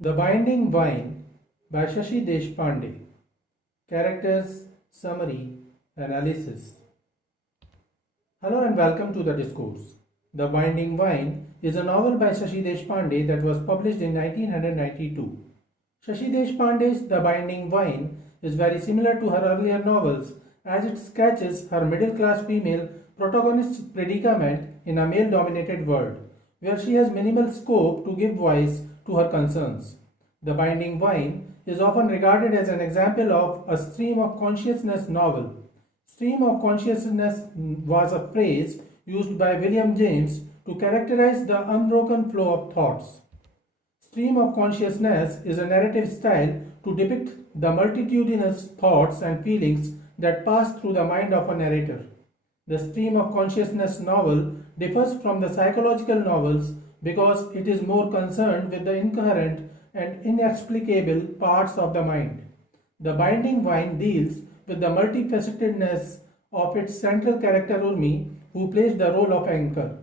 The Binding Vine by Shashi Deshpande. Characters, Summary, Analysis. Hello and welcome to the discourse. The Binding Vine is a novel by Shashi Deshpande that was published in 1992. Shashi Deshpande's The Binding Vine is very similar to her earlier novels as it sketches her middle class female protagonist's predicament in a male dominated world where she has minimal scope to give voice to her concerns. The Binding Vine is often regarded as an example of a stream of consciousness novel. Stream of consciousness was a phrase used by William James to characterize the unbroken flow of thoughts. Stream of consciousness is a narrative style to depict the multitudinous thoughts and feelings that pass through the mind of a narrator. The stream of consciousness novel differs from the psychological novels because it is more concerned with the incoherent and inexplicable parts of the mind. The Binding Vine deals with the multi-facetedness of its central character Urmi, who plays the role of anchor.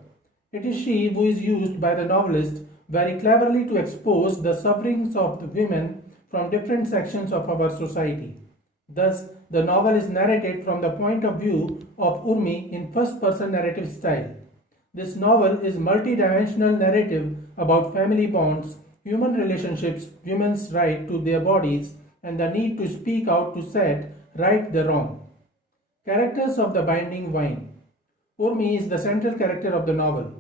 It is she who is used by the novelist very cleverly to expose the sufferings of the women from different sections of our society. Thus, the novel is narrated from the point of view of Urmi in first-person narrative style. This novel is multi-dimensional narrative about family bonds, human relationships, women's right to their bodies, and the need to speak out to set right the wrong. Characters of the Binding Vine. Urmi is the central character of the novel.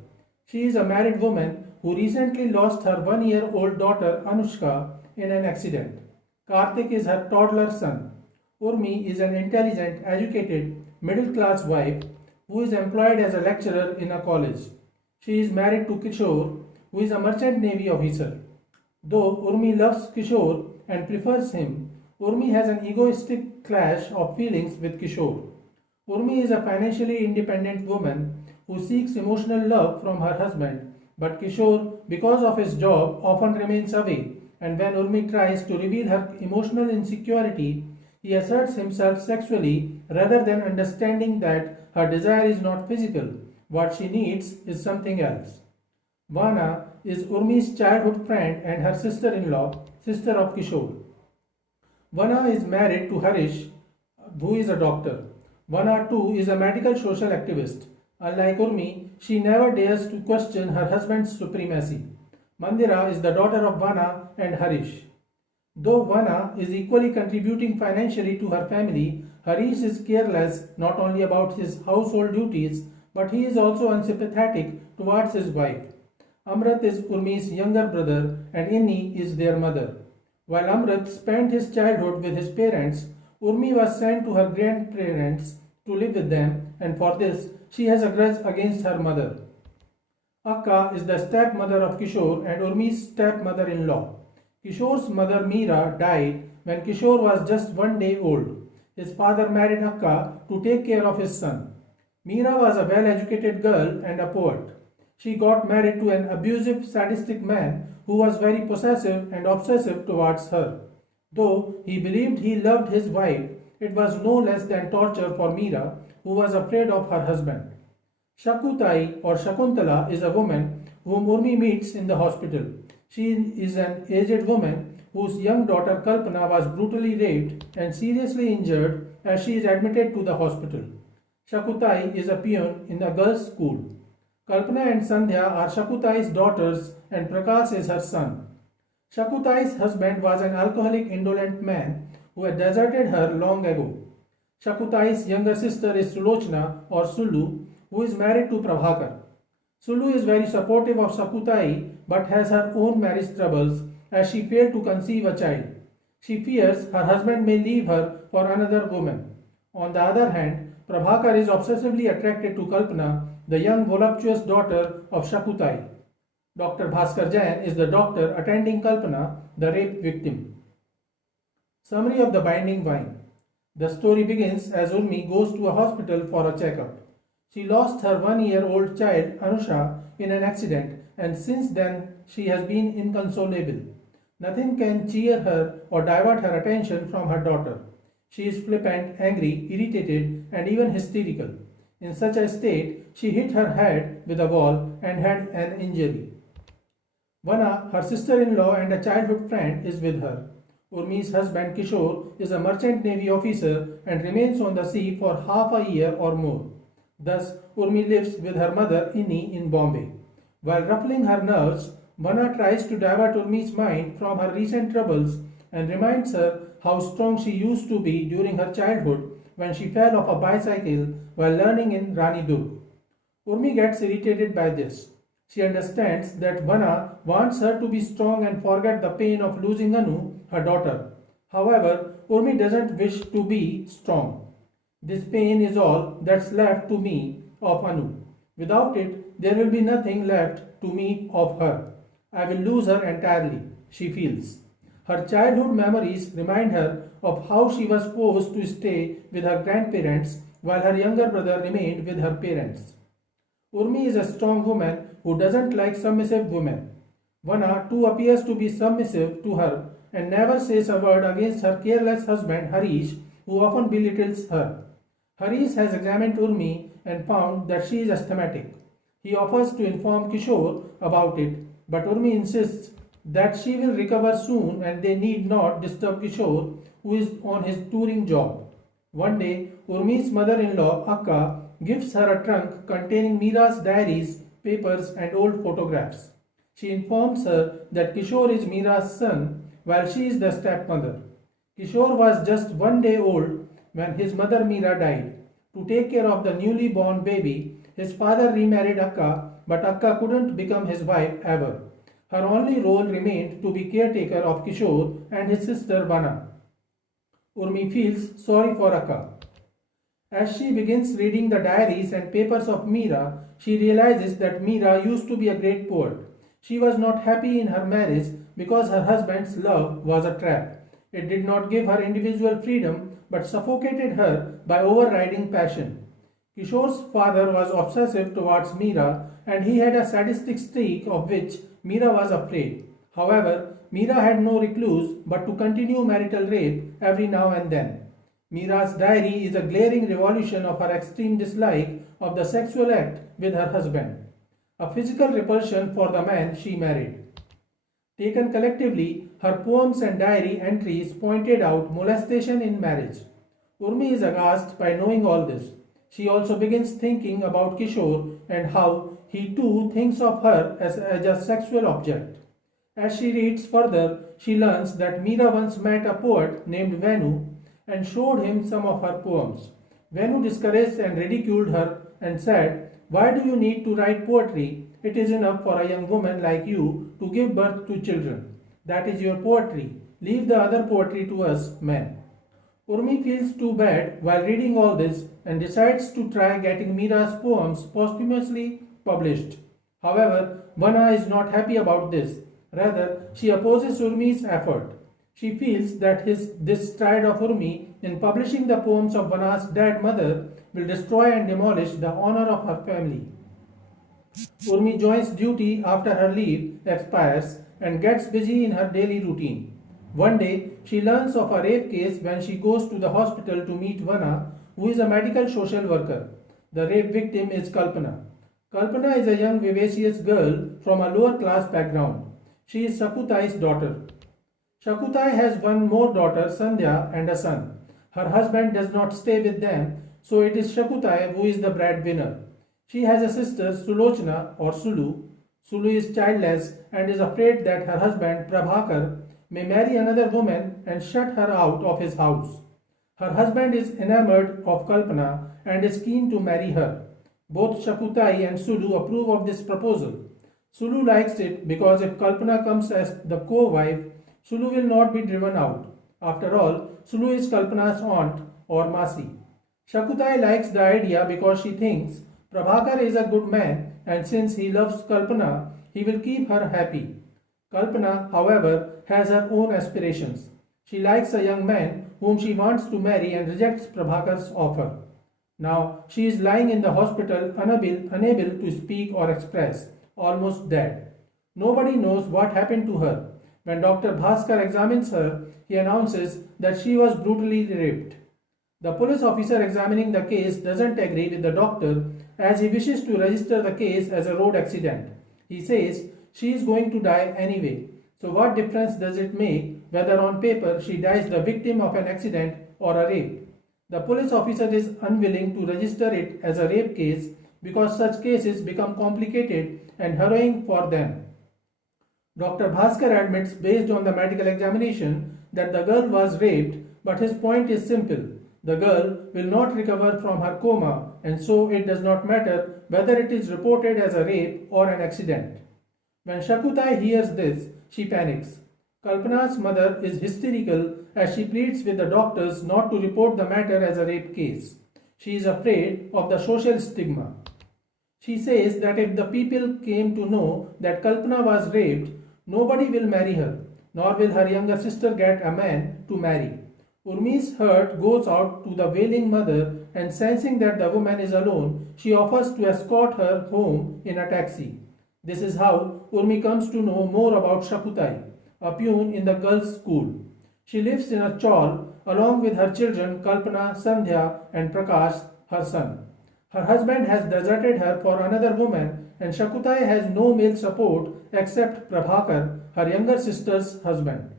She is a married woman who recently lost her 1-year-old daughter Anushka in an accident. Karthik is her toddler son. Urmi is an intelligent, educated, middle-class wife who is employed as a lecturer in a college. She is married to Kishore, who is a merchant navy officer. Though Urmi loves Kishore and prefers him, Urmi has an egoistic clash of feelings with Kishore. Urmi is a financially independent woman who seeks emotional love from her husband, but Kishore, because of his job, often remains away, and when Urmi tries to reveal her emotional insecurity, he asserts himself sexually rather than understanding that her desire is not physical. What she needs is something else. Vana is Urmi's childhood friend and her sister-in-law, sister of Kishore. Vana is married to Harish, who is a doctor. Vana too is a medical social activist. Unlike Urmi, she never dares to question her husband's supremacy. Mandira is the daughter of Vana and Harish. Though Vana is equally contributing financially to her family, Harish is careless not only about his household duties, but he is also unsympathetic towards his wife. Amrit is Urmi's younger brother and Inni is their mother. While Amrit spent his childhood with his parents, Urmi was sent to her grandparents to live with them, and for this she has a grudge against her mother. Akka is the stepmother of Kishore and Urmi's stepmother-in-law. Kishore's mother Meera died when Kishore was just 1 day old. His father married Akka to take care of his son. Meera was a well-educated girl and a poet. She got married to an abusive, sadistic man who was very possessive and obsessive towards her. Though he believed he loved his wife, it was no less than torture for Meera, who was afraid of her husband. Shakutai or Shakuntala is a woman whom Urmi meets in the hospital. She is an aged woman whose young daughter Kalpana was brutally raped and seriously injured as she is admitted to the hospital. Shakutai is a peon in the girls' school. Kalpana and Sandhya are Shakutai's daughters and Prakash is her son. Shakutai's husband was an alcoholic indolent man who had deserted her long ago. Shakutai's younger sister is Sulochana or Sulu, who is married to Prabhakar. Sulu is very supportive of Shakutai but has her own marriage troubles as she failed to conceive a child. She fears her husband may leave her for another woman. On the other hand, Prabhakar is obsessively attracted to Kalpana, the young voluptuous daughter of Shakutai. Dr. Bhaskar Jain is the doctor attending Kalpana, the rape victim. Summary of the Binding Vine. The story begins as Urmi goes to a hospital for a checkup. She lost her 1-year-old child Anusha in an accident and since then she has been inconsolable. Nothing can cheer her or divert her attention from her daughter. She is flippant, angry, irritated and even hysterical. In such a state, she hit her head with a wall and had an injury. Vana, her sister-in-law and a childhood friend, is with her. Urmi's husband Kishore is a merchant navy officer and remains on the sea for half a year or more. Thus, Urmi lives with her mother Inni in Bombay. While ruffling her nerves, Vana tries to divert Urmi's mind from her recent troubles and reminds her how strong she used to be during her childhood when she fell off a bicycle while learning in Rani Durg. Urmi gets irritated by this. She understands that Vana wants her to be strong and forget the pain of losing Anu, her daughter. However, Urmi doesn't wish to be strong. This pain is all that's left to me of Anu. Without it, there will be nothing left to me of her. I will lose her entirely, she feels. Her childhood memories remind her of how she was forced to stay with her grandparents while her younger brother remained with her parents. Urmi is a strong woman who doesn't like submissive women. Vana too appears to be submissive to her and never says a word against her careless husband Harish, who often belittles her. Harish has examined Urmi and found that she is asthmatic. He offers to inform Kishore about it, but Urmi insists that she will recover soon and they need not disturb Kishore, who is on his touring job. One day, Urmi's mother-in-law Akka gives her a trunk containing Meera's diaries, papers and old photographs. She informs her that Kishore is Meera's son while she is the stepmother. Kishore was just 1 day old when his mother Meera died. To take care of the newly born baby, his father remarried Akka, but Akka couldn't become his wife ever. Her only role remained to be caretaker of Kishore and his sister Vana. Urmi feels sorry for Akka. As she begins reading the diaries and papers of Meera, she realizes that Meera used to be a great poet. She was not happy in her marriage because her husband's love was a trap. It did not give her individual freedom but suffocated her by overriding passion. Kishore's father was obsessive towards Meera and he had a sadistic streak of which Meera was afraid. However, Meera had no recluse but to continue marital rape every now and then. Meera's diary is a glaring revolution of her extreme dislike of the sexual act with her husband, a physical repulsion for the man she married. Taken collectively, her poems and diary entries pointed out molestation in marriage. Urmi is aghast by knowing all this. She also begins thinking about Kishore and how he too thinks of her as a sexual object. As she reads further, she learns that Meera once met a poet named Venu and showed him some of her poems. Venu discouraged and ridiculed her and said, "Why do you need to write poetry? It is enough for a young woman like you to give birth to children. That is your poetry. Leave the other poetry to us men." Urmi feels too bad while reading all this and decides to try getting Meera's poems posthumously published. However, Vana is not happy about this. Rather, she opposes Urmi's effort. She feels that this stride of Urmi in publishing the poems of Vana's dead mother will destroy and demolish the honor of her family. Urmi joins duty after her leave expires and gets busy in her daily routine. One day, she learns of a rape case when she goes to the hospital to meet Vana, who is a medical social worker. The rape victim is Kalpana. Kalpana is a young vivacious girl from a lower class background. She is Shakutai's daughter. Shakutai has one more daughter, Sandhya, and a son. Her husband does not stay with them, so it is Shakutai who is the breadwinner. She has a sister, Sulochana or Sulu. Sulu is childless and is afraid that her husband, Prabhakar, may marry another woman and shut her out of his house. Her husband is enamored of Kalpana and is keen to marry her. Both Shakutai and Sulu approve of this proposal. Sulu likes it because if Kalpana comes as the co-wife, Sulu will not be driven out. After all, Sulu is Kalpana's aunt or Masi. Shakutai likes the idea because she thinks Prabhakar is a good man and since he loves Kalpana, he will keep her happy. Kalpana, however, has her own aspirations. She likes a young man whom she wants to marry and rejects Prabhakar's offer. Now, she is lying in the hospital unable to speak or express, almost dead. Nobody knows what happened to her. When Dr. Bhaskar examines her, he announces that she was brutally raped. The police officer examining the case doesn't agree with the doctor as he wishes to register the case as a road accident. He says she is going to die anyway. So what difference does it make whether on paper she dies the victim of an accident or a rape? The police officer is unwilling to register it as a rape case because such cases become complicated and harrowing for them. Dr. Bhaskar admits based on the medical examination that the girl was raped, but his point is simple. The girl will not recover from her coma, and so it does not matter whether it is reported as a rape or an accident. When Shakutai hears this, she panics. Kalpana's mother is hysterical as she pleads with the doctors not to report the matter as a rape case. She is afraid of the social stigma. She says that if the people came to know that Kalpana was raped, nobody will marry her, nor will her younger sister get a man to marry. Urmi's heart goes out to the wailing mother, and sensing that the woman is alone, she offers to escort her home in a taxi. This is how Urmi comes to know more about Shakutai, a peon in the girls' school. She lives in a chawl along with her children Kalpana, Sandhya and Prakash, her son. Her husband has deserted her for another woman, and Shakutai has no male support except Prabhakar, her younger sister's husband.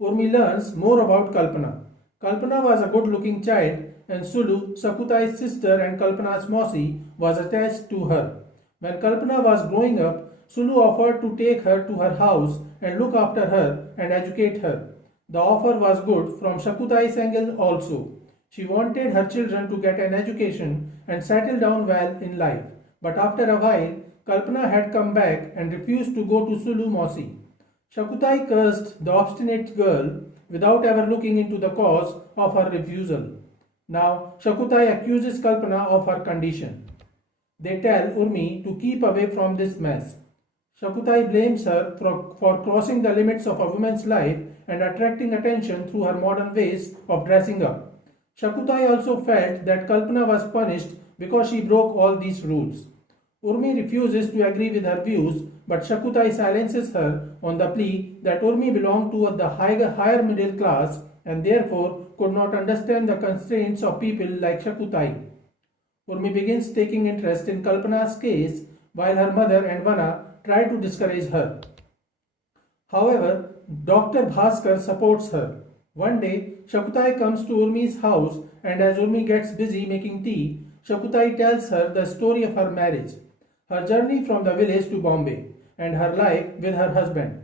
Urmi learns more about Kalpana. Kalpana was a good-looking child, and Sulu, Shakutai's sister and Kalpana's Mausi, was attached to her. When Kalpana was growing up, Sulu offered to take her to her house and look after her and educate her. The offer was good from Shakutai's angle also. She wanted her children to get an education and settle down well in life. But after a while, Kalpana had come back and refused to go to Sulu Mausi. Shakutai cursed the obstinate girl without ever looking into the cause of her refusal. Now, Shakutai accuses Kalpana of her condition. They tell Urmi to keep away from this mess. Shakutai blames her for crossing the limits of a woman's life and attracting attention through her modern ways of dressing up. Shakutai also felt that Kalpana was punished because she broke all these rules. Urmi refuses to agree with her views, but Shakutai silences her on the plea that Urmi belonged to the higher middle class and therefore could not understand the constraints of people like Shakutai. Urmi begins taking interest in Kalpana's case while her mother and Vana try to discourage her. However, Dr. Bhaskar supports her. One day, Shakutai comes to Urmi's house, and as Urmi gets busy making tea, Shakutai tells her the story of her marriage, her journey from the village to Bombay, and her life with her husband.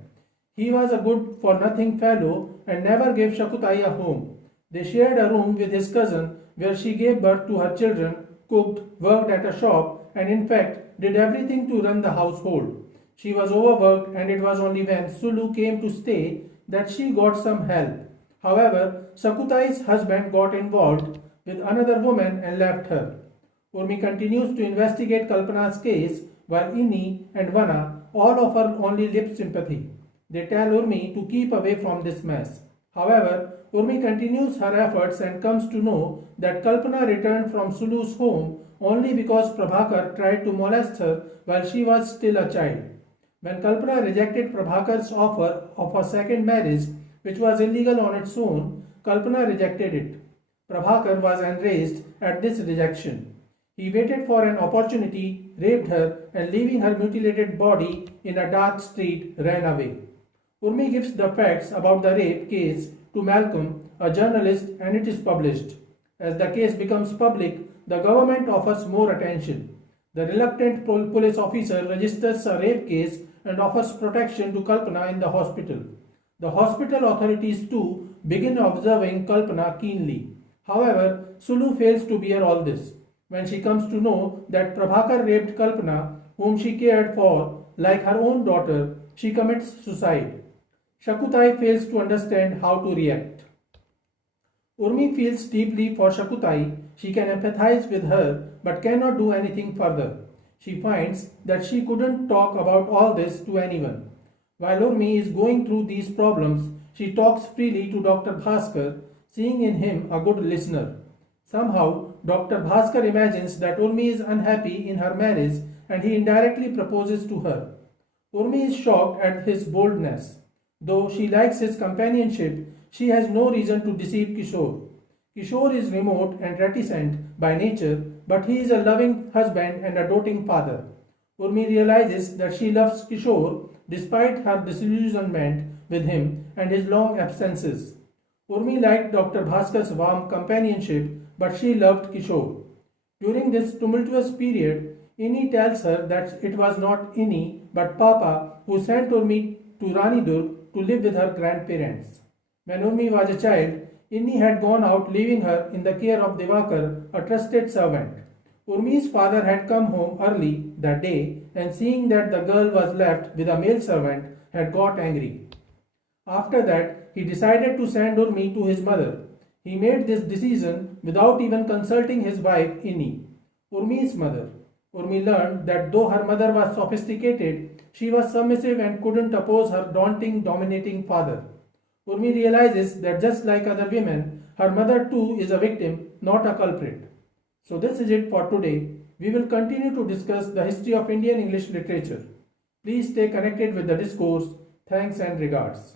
He was a good-for-nothing fellow and never gave Shakutai a home. They shared a room with his cousin where she gave birth to her children, cooked, worked at a shop, and in fact did everything to run the household. She was overworked, and it was only when Sulu came to stay that she got some help. However, Shakutai's husband got involved with another woman and left her. Urmi continues to investigate Kalpana's case while Inni and Vana all offer only lip sympathy. They tell Urmi to keep away from this mess. However, Urmi continues her efforts and comes to know that Kalpana returned from Sulu's home only because Prabhakar tried to molest her while she was still a child. When Kalpana rejected Prabhakar's offer of a second marriage, which was illegal on its own, Kalpana rejected it. Prabhakar was enraged at this rejection. He waited for an opportunity, raped her, and leaving her mutilated body in a dark street, ran away. Urmi gives the facts about the rape case to Malcolm, a journalist, and it is published. As the case becomes public, the government offers more attention. The reluctant police officer registers a rape case and offers protection to Kalpana in the hospital. The hospital authorities too begin observing Kalpana keenly. However, Sulu fails to bear all this. When she comes to know that Prabhakar raped Kalpana, whom she cared for like her own daughter, she commits suicide. Shakutai fails to understand how to react. Urmi feels deeply for Shakutai. She can empathize with her but cannot do anything further. She finds that she couldn't talk about all this to anyone. While Urmi is going through these problems, she talks freely to Dr. Bhaskar, seeing in him a good listener. Somehow, Dr. Bhaskar imagines that Urmi is unhappy in her marriage and he indirectly proposes to her. Urmi is shocked at his boldness. Though she likes his companionship, she has no reason to deceive Kishore. Kishore is remote and reticent by nature, but he is a loving husband and a doting father. Urmi realizes that she loves Kishore despite her disillusionment with him and his long absences. Urmi liked Dr. Bhaskar's warm companionship, but she loved Kishore. During this tumultuous period, Inni tells her that it was not Inni but Papa who sent Urmi to Ranidurg to live with her grandparents. When Urmi was a child, Inni had gone out leaving her in the care of Divakar, a trusted servant. Urmi's father had come home early that day and seeing that the girl was left with a male servant had got angry. After that, he decided to send Urmi to his mother. He made this decision without even consulting his wife Inni, Urmi's mother. Urmi learned that though her mother was sophisticated, she was submissive and couldn't oppose her daunting, dominating father. Urmi realizes that just like other women, her mother too is a victim, not a culprit. So this is it for today. We will continue to discuss the history of Indian English literature. Please stay connected with the discourse. Thanks and regards.